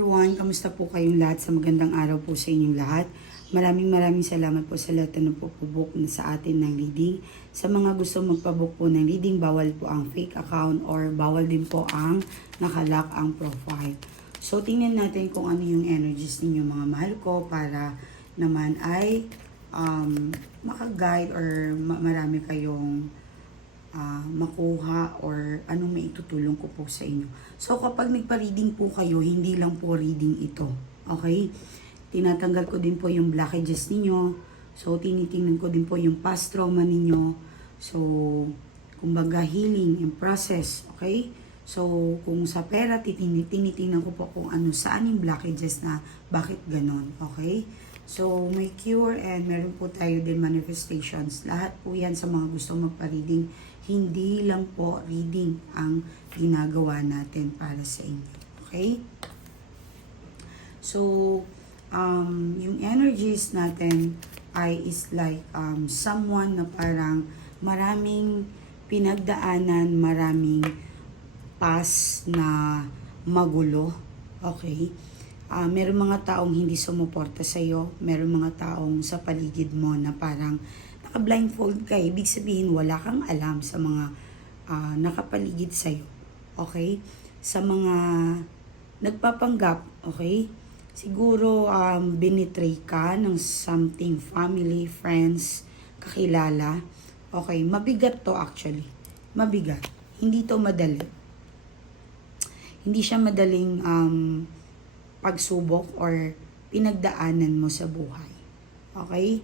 Everyone, kamusta po kayong lahat? Sa magandang araw po sa inyong lahat. Maraming salamat po sa lahat na nagpo-book na sa atin ng reading. Sa mga gusto magpa-book po ng reading, bawal po ang fake account or bawal din po ang nakalock ang profile. So, tingnan natin kung ano yung energies ninyo mga mahal ko para naman ay maka-guide or marami kayong makuha or anong may itutulong ko po sa inyo. So, kapag nagpa-reading po kayo, hindi lang po reading ito. Okay? Tinatanggal ko din po yung blockages ninyo. So, tinitingnan ko din po yung past trauma ninyo. So, kumbaga healing and process. Okay? So, kung sa pera, tinitingnan ko po kung ano, saan yung blockages na bakit ganon. Okay? So, may cure and meron po tayo din manifestations. Lahat po yan sa mga gusto magpa-reading. Hindi lang po reading ang ginagawa natin para sa inyo. Okay? So, yung energies natin is like someone na parang maraming pinagdaanan, maraming past na magulo. Okay? Meron mga taong hindi sumuporta sa'yo. Meron mga taong sa paligid mo na parang naka-blindfold ka. Ibig sabihin, wala kang alam sa mga nakapaligid sa'yo. Okay? Sa mga nagpapanggap, okay? Siguro binitray ka ng something, family, friends, kakilala. Okay, mabigat to actually. Mabigat. Hindi to madali. Hindi siya madaling pagsubok or pinagdaanan mo sa buhay. Okay?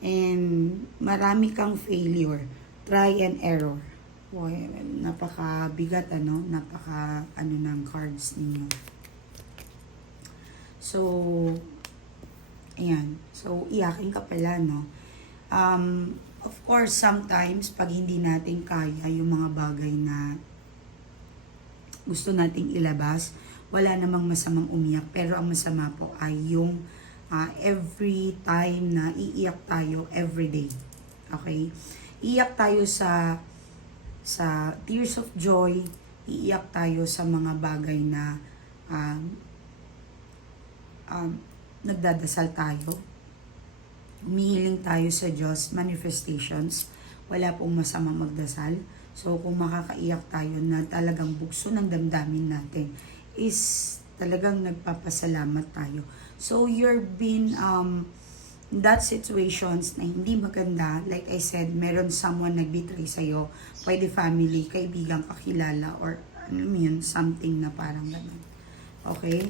And marami kang failure, try and error. Well, napakabigat napaka ng cards ninyo. So, ayan. So, iyakin ka pala, no? Of course, sometimes, pag hindi natin kaya yung mga bagay na gusto nating ilabas, wala namang masamang umiyak. Pero ang masama po ay yung every time na iiyak tayo every day. Okay? Iiyak tayo sa tears of joy, iiyak tayo sa mga bagay na nagdadasal tayo. Umihiling tayo sa Diyos, manifestations. Wala pong masama magdasal. So, kung makakaiyak tayo na talagang bugso ng damdamin natin, is talagang nagpapasalamat tayo. So, you're been that situations na hindi maganda, like I said, meron someone nagbitray sa'yo, pwede family, kaibigan, kakilala, or ano yun, something na parang gano'n. Okay?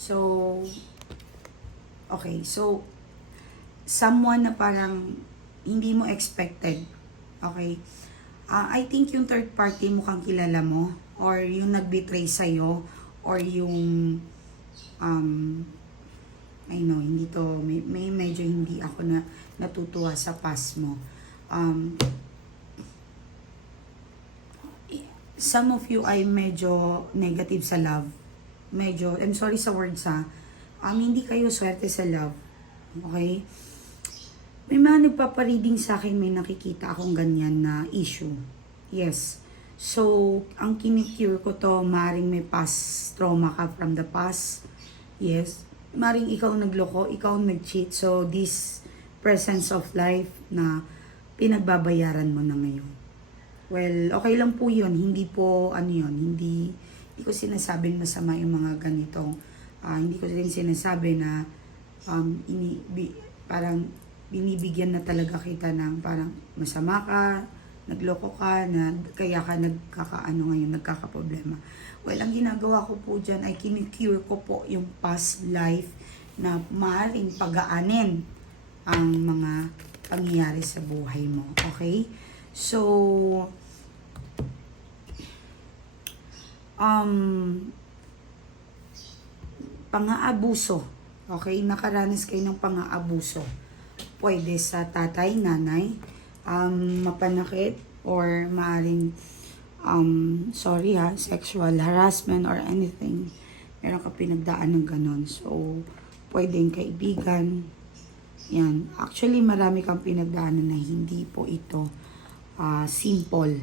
So, someone na parang hindi mo expected. Okay? I think yung third party mukhang kilala mo, or yung nagbitray sa'yo, or yung I know, hindi to, may medyo hindi ako natutuwa sa past mo. Some of you ay medyo negative sa love. Medyo, I'm sorry sa words hindi kayo swerte sa love. Okay? May mga nagpapareading sa akin, may nakikita akong ganyan na issue. Yes. So, ang kinikure ko to, maring may past trauma ka from the past. Yes. Maring ikaw nagloko, ikaw nag-cheat. So, this presence of life na pinagbabayaran mo na ngayon. Well, okay lang po yun. Hindi po, hindi ko sinasabing masama yung mga ganitong. Hindi ko rin sinasabi na parang binibigyan na talaga kita ng parang masama ka, nagloko ka, na kaya ka ngayon, nagkakaproblema. Well, ang ginagawa ko po dyan ay kinikure ko po yung past life na maaaring pagaanin ang mga pangyayari sa buhay mo. Okay? So, pang-aabuso. Okay? Nakaranas kayo ng pang-aabuso. Pwede sa tatay, nanay, mapanakit, or maaaring, sexual harassment or anything. Meron ka pinagdaan ng ganon. So, pwedeng kaibigan. Yan. Actually, marami kang pinagdaanan na hindi po ito simple.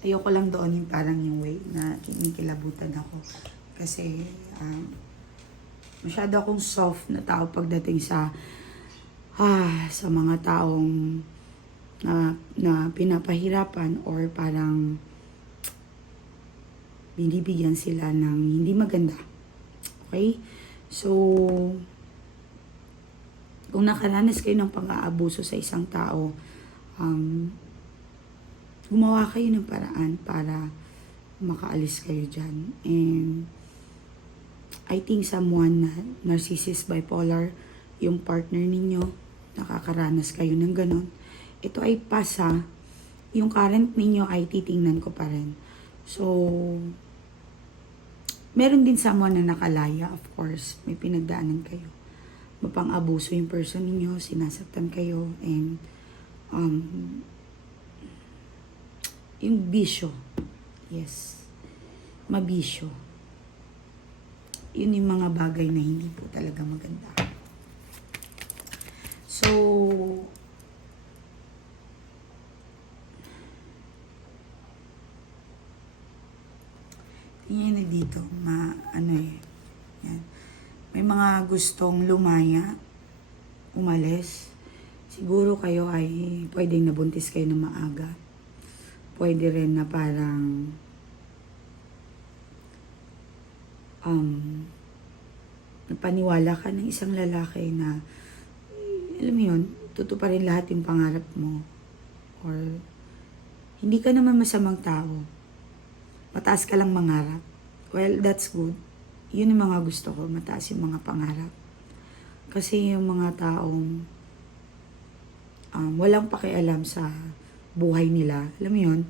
Ayoko lang doon yung parang yung way na kinikilabutan ako. Kasi masyado akong soft na tao pagdating sa mga taong na pinapahirapan or parang binibigyan sila ng hindi maganda. Okay? So, kung nakaranas kayo ng pang-aabuso sa isang tao, gumawa kayo ng paraan para makaalis kayo dyan. And I think someone na narcissist, bipolar, yung partner ninyo, nakakaranas kayo ng ganon. Ito ay pasa, yung current ninyo ay titingnan ko pa rin. So, meron din someone na nakalaya, of course, may pinagdaanan kayo. Mapang-abuso yung person ninyo, sinasaktan kayo, and yung bisyo, yes, mabisyo. Yun yung mga bagay na hindi po talaga maganda. So, tingnan na dito, yan. May mga gustong lumaya, umalis. Siguro kayo ay pwedeng nabuntis kayo na maaga. Pwede rin na parang napaniwala ka ng isang lalaki na alam mo yun, tutuparin lahat yung pangarap mo. Or hindi ka naman masamang tao. Mataas ka lang mangarap. Well, that's good. Yun yung mga gusto ko, mataas yung mga pangarap. Kasi yung mga taong walang pakialam sa buhay nila, alam mo yun,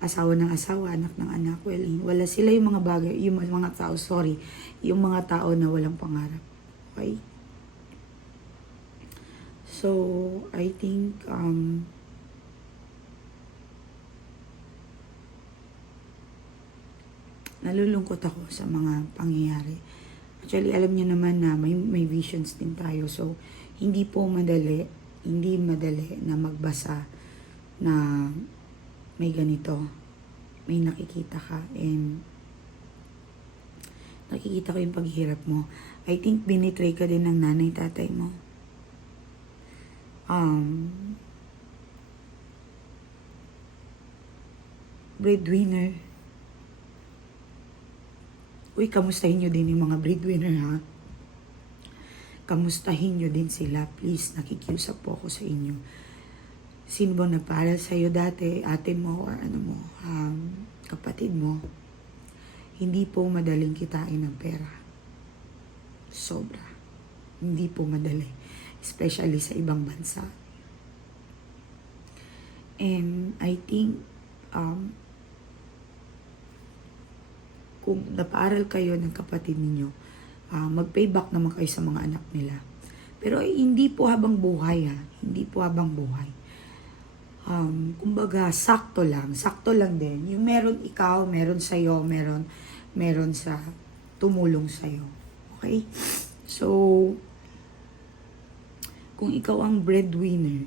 asawa ng asawa, anak ng anak, well, wala sila yung mga bagay, yung mga tao, yung mga tao na walang pangarap. Okay? So, I think, nalulungkot ako sa mga pangyayari. Actually, alam niyo naman na may visions din tayo. So, hindi madali na magbasa na may ganito. May nakikita ka and nakikita ko yung paghihirap mo. I think binitray ka din ng nanay, tatay mo. Breadwinner. Uy, kamustahin nyo din yung mga breadwinner, ha? Kamustahin nyo din sila. Please, nakikiusap po ako sa inyo. Sino ba nagpaaral sa'yo dati? Ate mo or kapatid mo? Hindi po madaling kitain ng pera. Sobra. Hindi po madali. Especially sa ibang bansa. And I think, kung napaaral kayo ng kapatid ninyo, mag-payback naman kayo sa mga anak nila. Pero hindi po habang buhay, ha? Hindi po habang buhay. Kumbaga, sakto lang din. Yung meron ikaw, meron sa'yo, meron sa tumulong sa'yo. Okay? So, kung ikaw ang breadwinner,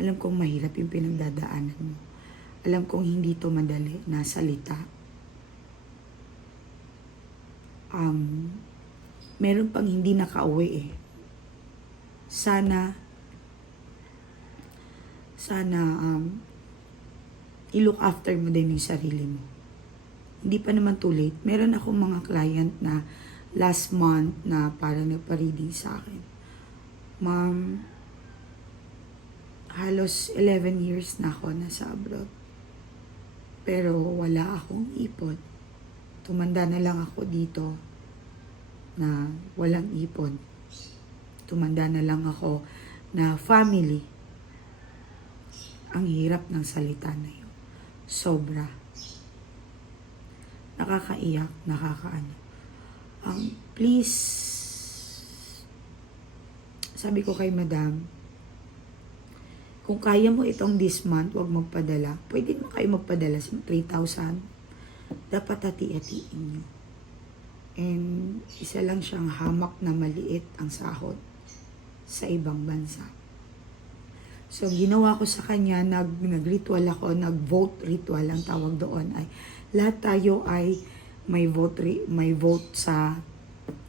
alam kong mahirap yung pinagdadaanan mo. Alam kong hindi to madali na salita. Meron pang hindi nakauwi eh. Sana i-look after mo din yung sarili mo. Hindi pa naman too late. Meron akong mga client na last month na parang nagpa-reading sa akin. Ma'am, halos 11 years na ako nasa abroad. Pero wala akong ipon. Tumanda na lang ako dito na walang ipon. Tumanda na lang ako na family. Ang hirap ng salita na yun. Sobra. Nakakaiyak, nakakaano. Please, sabi ko kay madam, kung kaya mo itong this month, huwag magpadala. Pwede mo kayo magpadala sa 3,000. Dapat hati-hatiin nyo. And isa lang siyang hamak na maliit ang sahod sa ibang bansa. So, ginawa ko sa kanya, nag-ritual ako, nag-vote ritual ang tawag doon ay lahat tayo ay may vote sa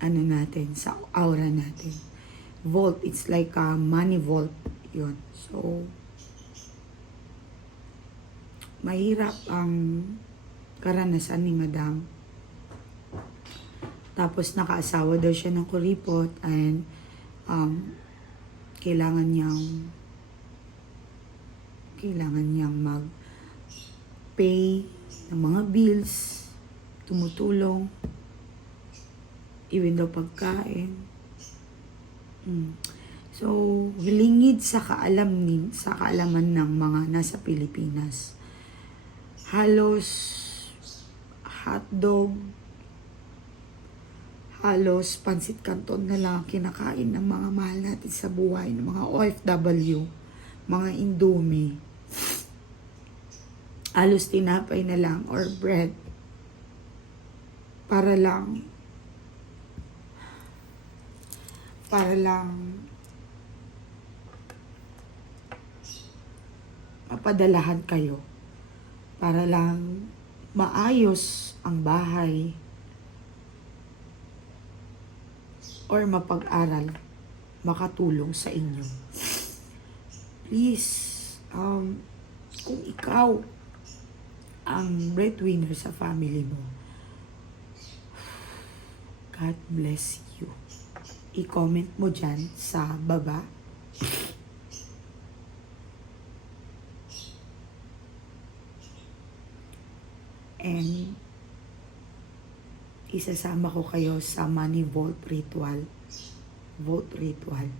ano natin, sa aura natin. Vault, it's like a money vault. Yun. So, mahirap ang karanasan ni Madam. Tapos nakaasawa daw siya ng kuripot and kailangan niyang mag-pay ng mga bills, tumutulong, even daw pagkain. So, hilingid sa kaalaman ng mga nasa Pilipinas. Halos hotdog, halos pansit canton na lang kinakain ng mga mahal natin sa buhay, ng mga OFW, mga Indomie. Halos tinapay na lang or bread para lang mapadalahan kayo, para lang maayos ang bahay or mapag-aral, makatulong sa inyo. Please, kung ikaw ang breadwinner sa family mo, God bless you. I-comment mo dyan sa baba. And isasama ko kayo sa money vault ritual. Vote ritual.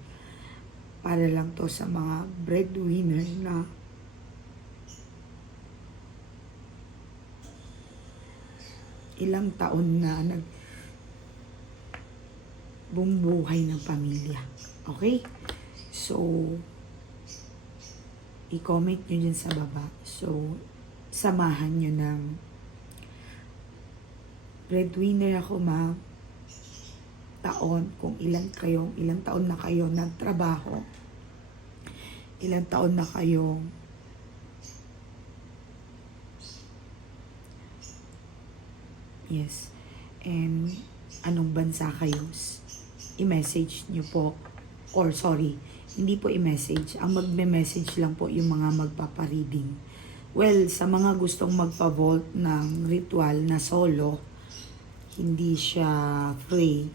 Para lang to sa mga breadwinner na ilang taon na bumubuhay ng pamilya. Okay? So, i-comment nyo dyan sa baba. So, samahan nyo ng breadwinner ako taon, kung ilang taon na kayo nagtrabaho, ilang taon na kayong yes, and anong bansa kayo, i-message nyo po, or sorry, hindi po i-message, ang magme-message lang po yung mga magpapareading. Well, sa mga gustong magpa-vault ng ritual na solo, hindi siya free.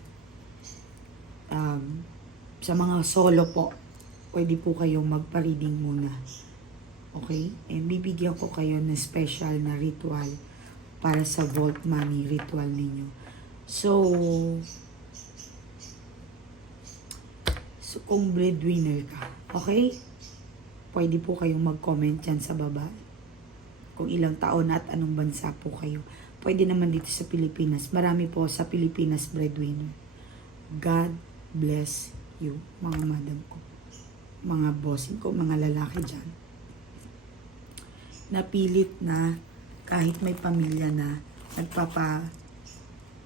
Sa mga solo po, pwede po kayong magpa-reading muna. Okay? And bibigyan ko kayo ng special na ritual para sa vault money ritual ninyo. So kung breadwinner ka, okay? Pwede po kayong mag-comment dyan sa baba. Kung ilang taon at anong bansa po kayo. Pwede naman dito sa Pilipinas. Marami po sa Pilipinas breadwinner. God bless you, mga madam ko. Mga bossing ko, mga lalaki dyan. Napilit na kahit may pamilya na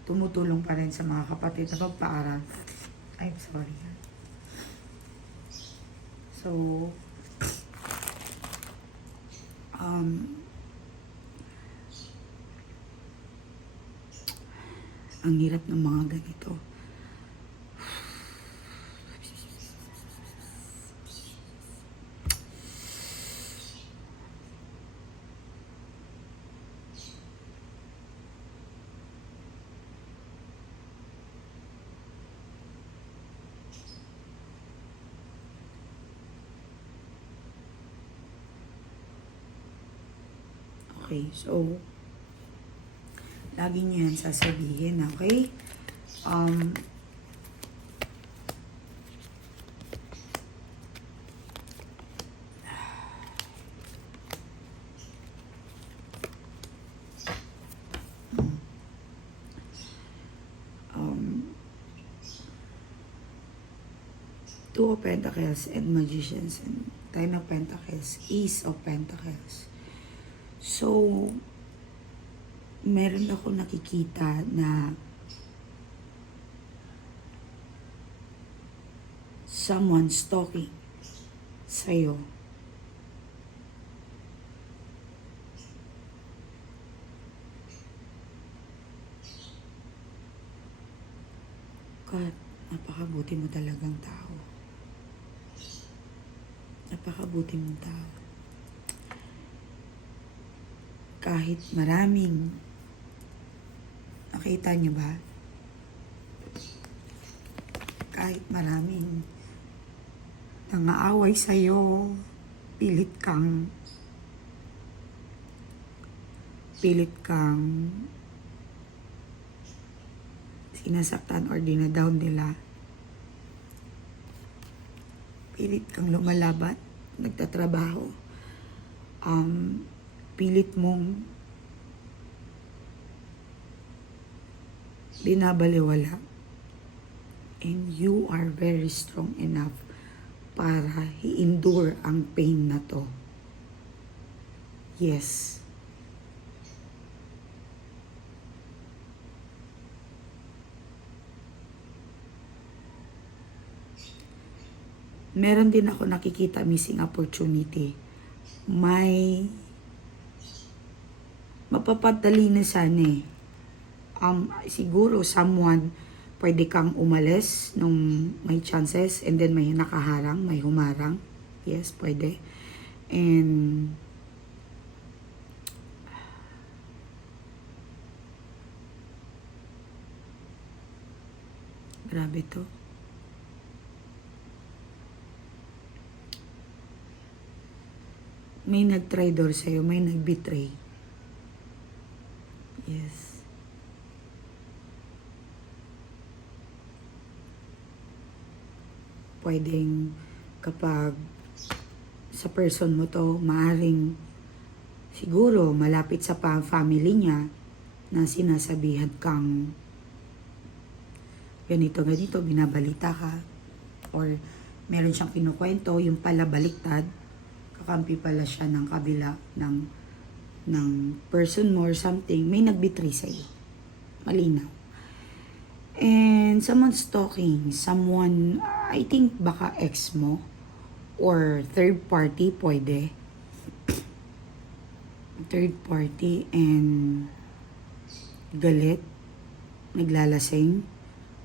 tumutulong pa rin sa mga kapatid na pagpaaral. I'm sorry. So, ang hirap ng mga ganito. Okay, so lagi niyo yan sasabihin, okay? Two of Pentacles and Magicians and Ten of Pentacles, Ace of Pentacles. So, meron ako nakikita na someone stalking sa'yo. God, napakabuti mo talagang tao. Napakabuti mong tao. Kahit maraming, nakita niyo ba? Kahit maraming nangaaway sa'yo, pilit kang sinasaktan or dinadown nila. Pilit kang lumalaban, nagtatrabaho. Pilit mong binabaliwala. And you are very strong enough para i-endure ang pain na to. Yes. Meron din ako nakikita missing opportunity. May mapapadali na sana eh. Siguro someone pwede kang umalis nung may chances and then may nakaharang, may humarang. Yes, pwede. And grabe to. May nag-traitor sa'yo, may nag-betray. Yes. Pwedeng kapag sa person mo to, maaring siguro malapit sa family niya na sinasabihan kang ganito, binabalita ka. Or meron siyang kinukwento, yung pala baliktad, kakampi pala siya ng kabila ng person mo or something, may nag-betray sa'yo. Malinaw. And someone's talking, someone, I think baka ex mo, or third party, pwede. Third party and galit, naglalasing,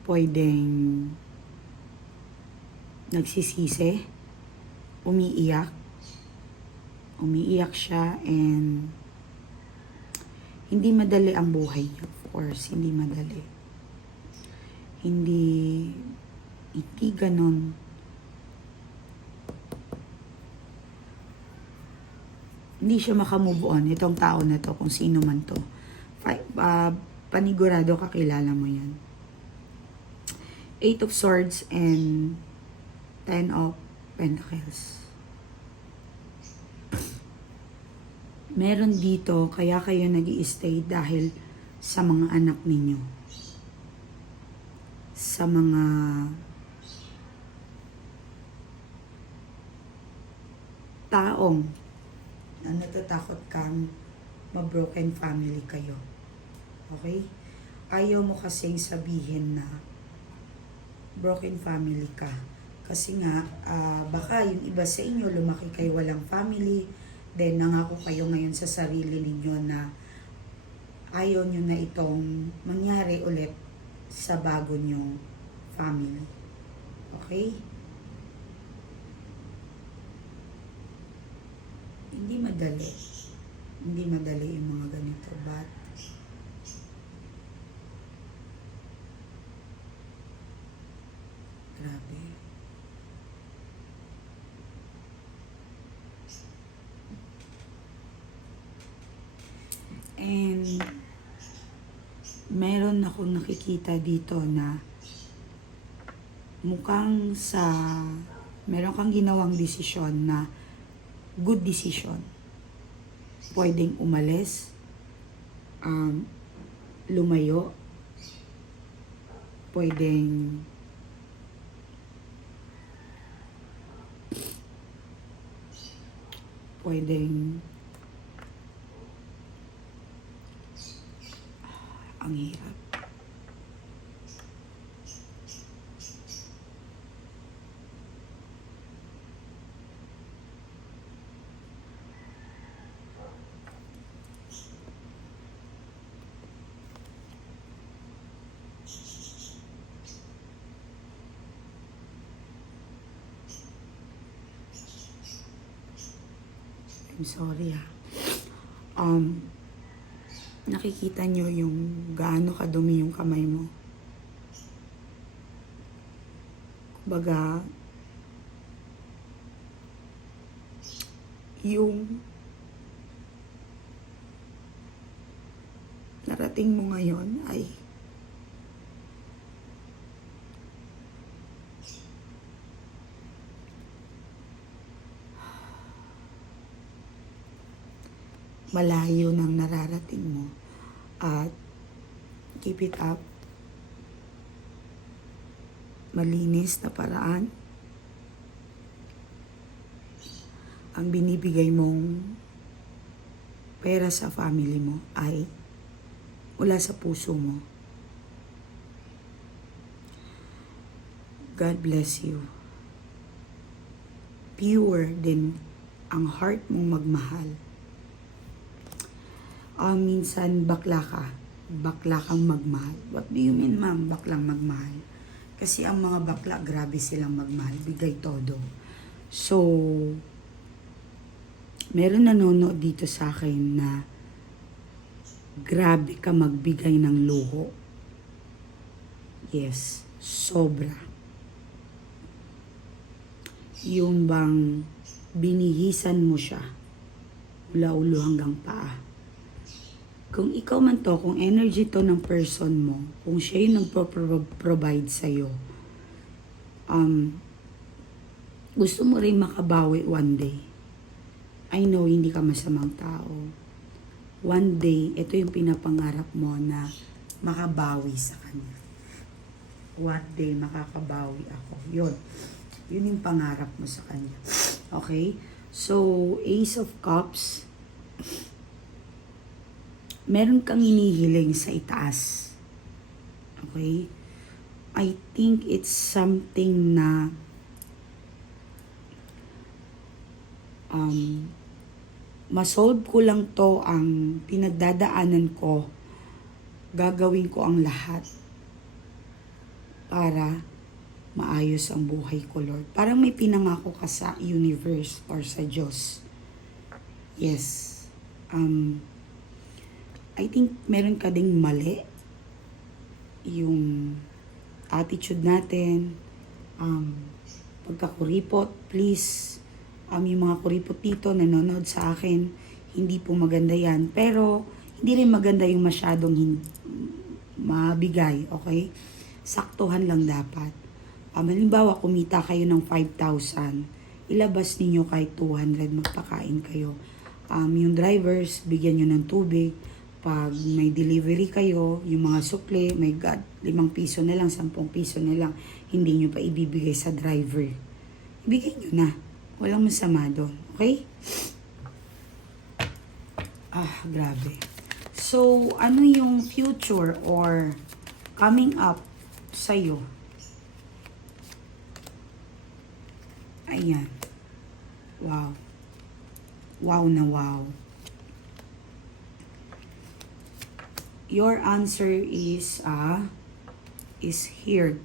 pwedeng nagsisisi, umiiyak siya and hindi madali ang buhay niya. Of course, hindi madali. Hindi ganon. Hindi siya makamove on, itong tao na to, kung sino man to. Panigurado kakilala mo yan. 8 of Swords and 10 of Pentacles. Meron dito, kaya kayo nag-i-stay dahil sa mga anak ninyo. Sa mga taong na natatakot kang ma-broken family kayo. Okay? Ayaw mo kasing sabihin na broken family ka. Kasi nga, baka yung iba sa inyo, lumaki kayo walang family, then nangako kayo ngayon sa sarili ninyo na ayaw nyo na itong mangyari ulit sa bago nyong family. Okay? Hindi madali. Hindi madali yung mga ganito, but grabe. And meron akong nakikita dito na mukhang meron kang ginawang desisyon na good decision. Pwedeng umalis, lumayo, pwedeng ang hirap. I'm sorry nakikita nyo yung gaano kadumi yung kamay mo. Kumbaga, yung narating mo ngayon ay malayo ng nararating mo. At keep it up. Malinis na paraan. Ang binibigay mong pera sa family mo ay wala sa puso mo. God bless you. Pure din ang heart mong magmahal. Minsan bakla ka. Bakla kang magmahal. What do you mean, ma'am? Baklang magmahal? Kasi ang mga bakla, grabe silang magmahal. Bigay todo. So, meron nanonood dito sa akin na grabe ka magbigay ng luho. Yes, sobra. Yung bang binihisan mo siya mula ulo hanggang paa. Kung ikaw man to, kung energy to ng person mo, kung siya yung nagpo-provide sa'yo, gusto mo rin makabawi one day. I know hindi ka masamang tao. One day, ito yung pinapangarap mo na makabawi sa kanya. One day, makakabawi ako. Yun. Yun yung pangarap mo sa kanya. Okay? So, Ace of Cups, meron kang inihiling sa itaas. Okay? I think it's something na masolve ko lang to ang pinagdadaanan ko. Gagawin ko ang lahat para maayos ang buhay ko, Lord. Parang may pinangako ka sa universe or sa Diyos. Yes. I think meron ka ding mali. Yung attitude natin, pagkakuripot, please, yung mga kuripot dito, nanonood sa akin, hindi po maganda yan. Pero, hindi rin maganda yung masyadong mabigay, okay? Saktuhan lang dapat. Halimbawa, kumita kayo ng 5,000, ilabas ninyo kahit 200, magpakain kayo. Yung drivers, bigyan nyo ng tubig. Pag may delivery kayo, yung mga sukli, my God, 5 piso na lang, 10 piso na lang, hindi nyo pa ibibigay sa driver. Ibigay nyo na. Walang masama doon. Okay? Grabe. So, ano yung future or coming up sa'yo? Ayan. Wow. Wow na wow. Your answer is heard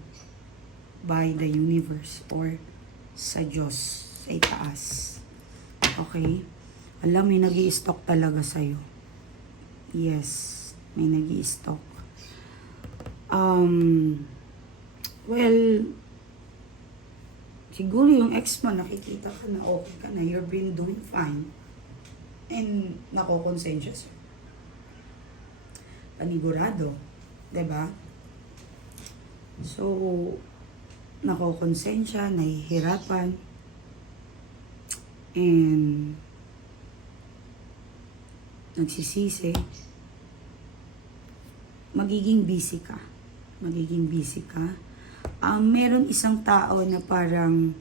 by the universe or sa Diyos, sa itaas. Okay? Alam, may nag-i-stock talaga sa'yo. Yes, may nag-i-stock. Well, siguro yung ex mo, nakikita ka na okay ka na, you've been doing fine. And nakokonsensya siya. Panigurado, diba? So, nakokonsensya, nahihirapan, and nagsisisi, magiging busy ka. Magiging busy ka. Meron isang tao na parang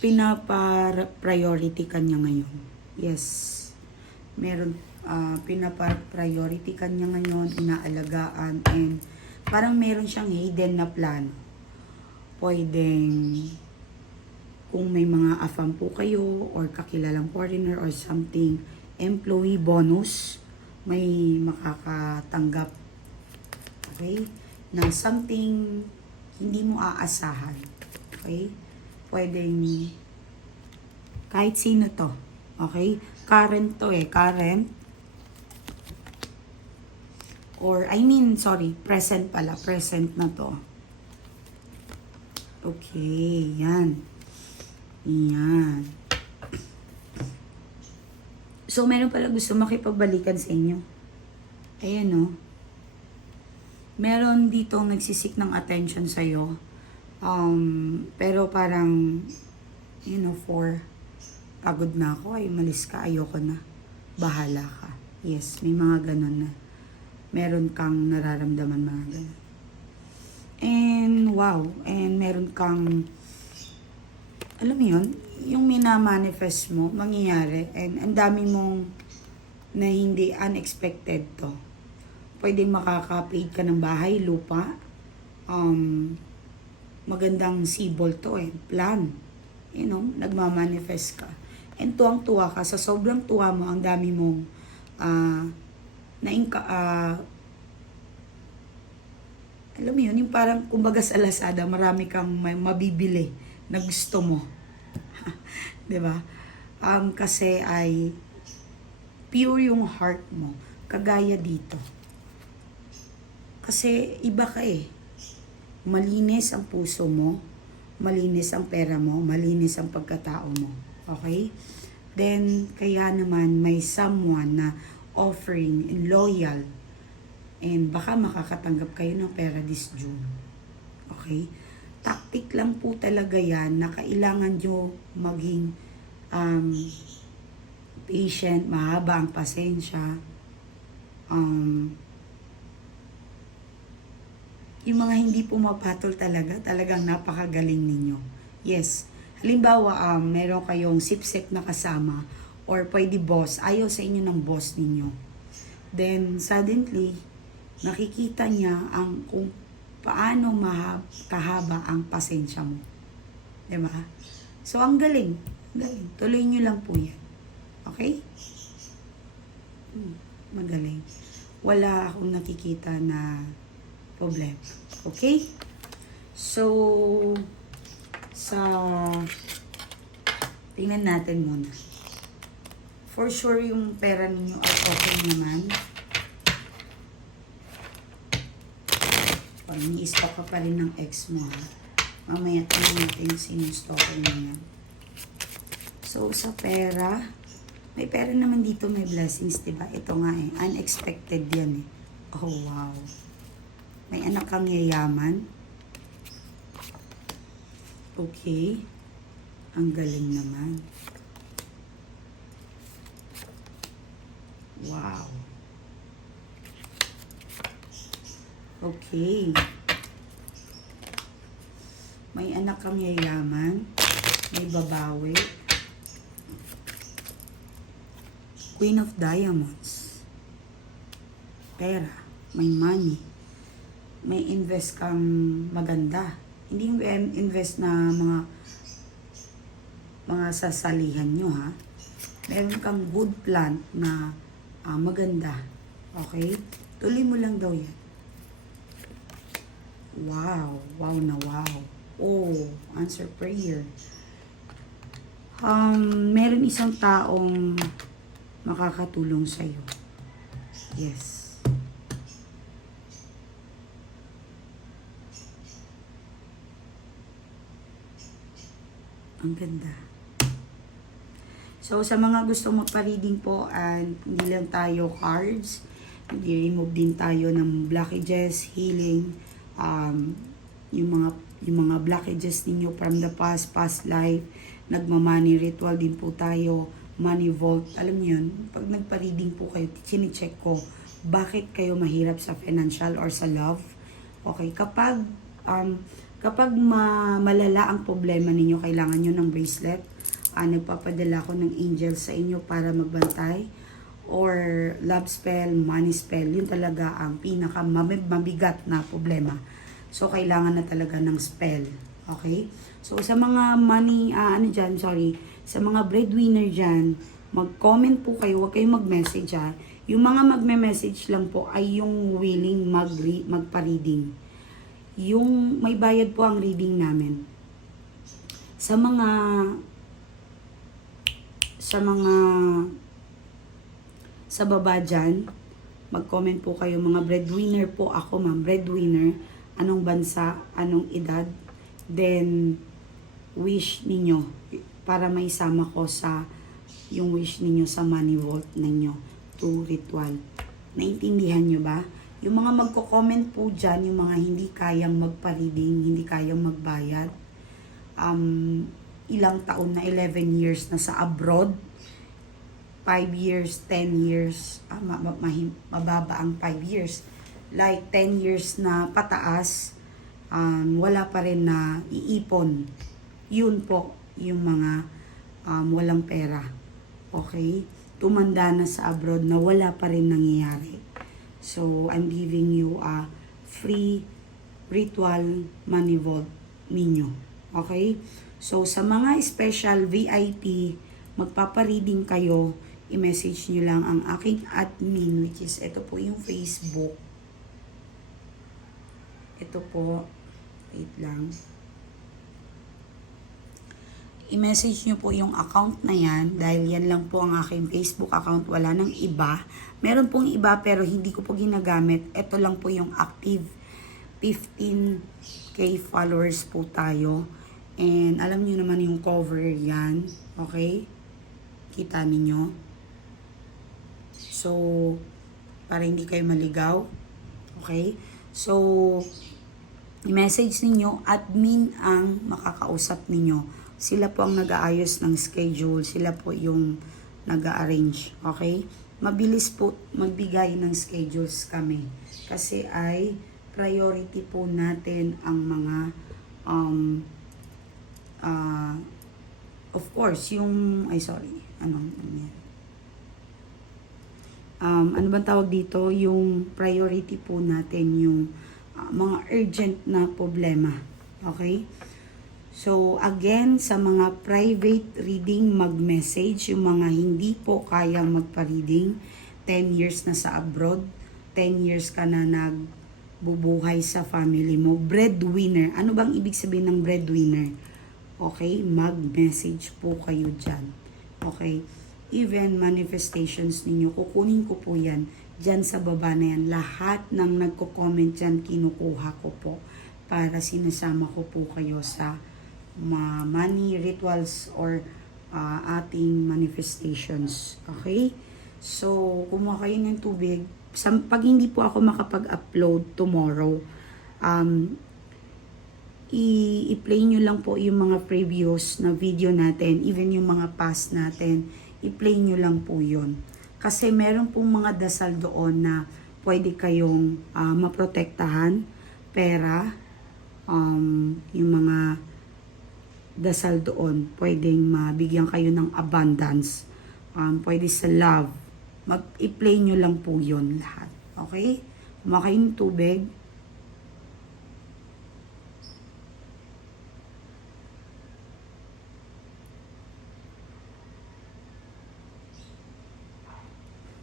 pinapa-priority ka niya ngayon. Yes. Meron pinapa-priority ka niya ngayon, inaalagaan, and parang meron siyang hidden na plano. Pwedeng kung may mga afam po kayo or kakilalang foreigner or something, employee bonus, may makakatanggap, okay, ng something hindi mo aasahan. Okay? Pwedeng Kahit sino to. Okay? Current to eh. Current. Or, present pala. Present na to. Okay, yan. Yan. So, meron pala gusto makipagbalikan sa inyo. Ayan, no? Meron dito nagsisik ng attention sa'yo. Pero parang, pagod na ako, ay malis ka, ayoko na. Bahala ka. Yes, may mga ganun na. Meron kang nararamdaman mga ganun. And meron kang, alam mo yun, yung minamanifest mo, mangyayari. And ang dami mong na hindi unexpected to. Pwedeng makaka-paid ka ng bahay, lupa. Magandang sibol to eh. Plan. Nagmamanifest ka. And tuwang-tuwa ka. Sa sobrang tuwa mo, ang dami mong alam mo yun, yung parang kumbaga sa Lazada, marami kang mabibili na gusto mo. Diba? Kasi ay pure yung heart mo. Kagaya dito. Kasi iba ka eh. Malinis ang puso mo, malinis ang pera mo, malinis ang pagkatao mo. Okay? Then, kaya naman may someone na offering and loyal. And baka makakatanggap kayo ng pera this June. Okay? Tactic lang po talaga yan na kailangan nyo maging patient, mahaba ang pasensya. Yung mga hindi pumapatol talagang napakagaling ninyo. Yes. Halimbawa, meron kayong sip-sip na kasama or pwede boss, ayaw sa inyo ng boss ninyo. Then, suddenly, nakikita niya kung paano kahaba ang pasensya mo. Diba? So, ang galing. Galing. Tuloy nyo lang po yan. Okay? Magaling. Wala akong nakikita na problem. Okay? So, tingnan natin muna. For sure, yung pera ninyo ay okay naman. Ni-stock ka pa rin ng ex mo, ha? Mamaya tingnan natin sinong stalker niya. So, sa pera, may pera naman dito, may blessings, diba? Ito nga eh, unexpected yan eh. Oh, wow. May anak kang yayaman. Okay. Ang galing naman. Wow. Okay. May anak kang yayaman. May babawi. Queen of Diamonds. Pera. May money. May invest kang maganda. Hindi yung invest na mga sasalihan nyo, ha? Meron kang good plan na maganda. Okay? Tuloy mo lang daw yan. Wow. Wow na wow. Oh, answer prayer. Meron isang taong makakatulong sa'yo. Yes. Ang ganda. So, sa mga gusto magpa-reading po, and hindi lang tayo cards, i-remove din tayo ng blockages, healing, yung mga blockages ninyo from the past life, nagma-money ritual din po tayo, money vault, alam niyo yun, pag nagpa-reading po kayo, sine-check ko, bakit kayo mahirap sa financial or sa love. Okay, kapag malala ang problema ninyo, kailangan nyo ng bracelet, nagpapadala ko ng angels sa inyo para magbantay, or love spell, money spell, yun talaga ang pinaka mabigat na problema. So, kailangan na talaga ng spell. Okay? So, sa mga sa mga breadwinner dyan, mag-comment po kayo, huwag kayong mag-message, ha. Yung mga magme-message lang po ay yung willing magpa-reading. Yung may bayad po ang reading namin. Sa mga sa mga sa baba dyan, mag-comment po kayo. Mga breadwinner po ako, ma'am. Breadwinner. Anong bansa, anong edad. Then, wish ninyo. Para may sama ko sa yung wish ninyo sa money vault ninyo. To ritual. Naintindihan nyo ba? Yung mga magko-comment po dyan, yung mga hindi kayang magpa-reading, hindi kayang magbayad. Ilang taon na, 11 years na sa abroad. 5 years, 10 years, mababa ang 5 years. Like 10 years na pataas, wala pa rin na iipon. Yun po yung mga walang pera. Okay? Tumanda na sa abroad na wala pa rin nangyayari. So, I'm giving you a free ritual money vault ninyo. Okay? So, sa mga special VIP, magpapareading kayo, i-message nyo lang ang aking admin, which is, ito po yung Facebook. Ito po, wait lang. I-message nyo po yung account na yan, dahil yan lang po ang aking Facebook account, wala nang iba. Meron pong iba, pero hindi ko po ginagamit. Ito lang po yung active. 15k followers po tayo. And alam nyo naman yung cover yan. Okay? Kita ninyo. So, para hindi kayo maligaw. Okay? So, i-message ninyo, admin ang makakausap ninyo. Sila po ang nag-aayos ng schedule. Sila po yung nag-arrange. Okay? Mabilis po magbigay ng schedules kami. Kasi ay priority po natin ang mga of course, yung ano bang tawag dito? Yung priority po natin, yung mga urgent na problema. Okay? So, again, sa mga private reading, mag-message. Yung mga hindi po kayang magpa-reading, 10 years na sa abroad, 10 years ka na nagbubuhay sa family mo, breadwinner. Ano bang ibig sabihin ng breadwinner? Okay? Mag-message po kayo dyan. Okay? Even manifestations ninyo, kukunin ko po yan dyan sa baba na yan. Lahat ng nagko-comment dyan, kinukuha ko po para sinasama ko po kayo sa money rituals or ating manifestations. Okay? So, kumuha kayo ng tubig. Pag hindi po ako makapag-upload tomorrow, i-play nyo lang po yung mga previous na video natin, even yung mga past natin, i-play nyo lang po yun. Kasi meron pong mga dasal doon na pwede kayong maprotektahan, pera, yung mga dasal doon, pwedeng mabigyan kayo ng abundance, pwede sa love, i-play nyo lang po yun lahat. Okay? Kumakain ng tubig.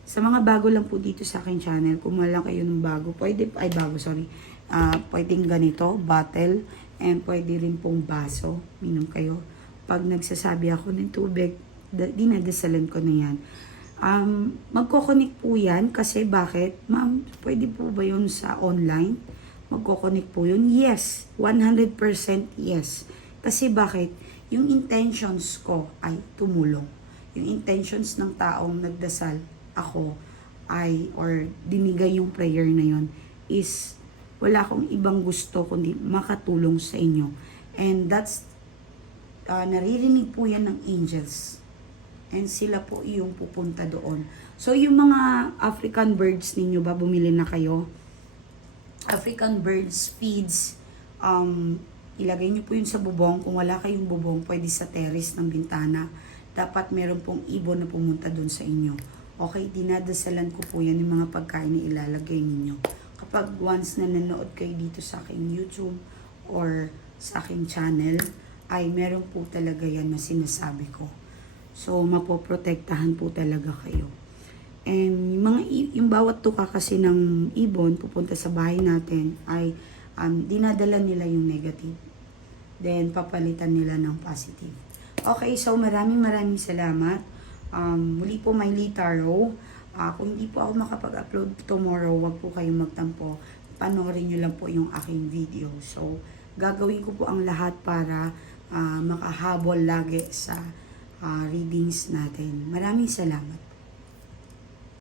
Sa mga bago lang po dito sa akin channel, kung wala kayo ng bago, pwedeng ganito, bottle, and pwede rin pong baso, minom kayo. Pag nagsasabi ako ng tubig, dinadasalan ko na yan. Magkoconnect po yan, kasi bakit? Ma'am, pwede po ba yun sa online? Magkoconnect po yun? Yes, 100% yes. Kasi bakit? Yung intentions ko ay tumulong. Yung intentions ng taong nagdasal, ako or dinigay yung prayer na yon is wala akong ibang gusto kundi makatulong sa inyo. And that's naririnig po yan ng angels. And sila po yung pupunta doon. So yung mga African birds ninyo ba, bumili na kayo? African birds feeds, ilagay nyo po yun sa bubong. Kung wala kayong bubong, pwede sa terrace ng bintana. Dapat meron pong ibon na pumunta doon sa inyo. Okay, dinadasalan ko po yan yung mga pagkain na ilalagay ninyo. Kapag once na nanood kayo dito sa aking YouTube or sa aking channel, ay meron po talaga yan na sinasabi ko. So, mapoprotektahan po talaga kayo. And yung bawat tuka kasi ng ibon pupunta sa bahay natin ay dinadala nila yung negative. Then, papalitan nila ng positive. Okay, so maraming salamat. Muli po, Mylee Tarot. Kung hindi po ako makapag-upload tomorrow, wag po kayong magtampo. Panoorin nyo lang po yung aking video. So, gagawin ko po ang lahat para makahabol lagi sa readings natin. Maraming salamat.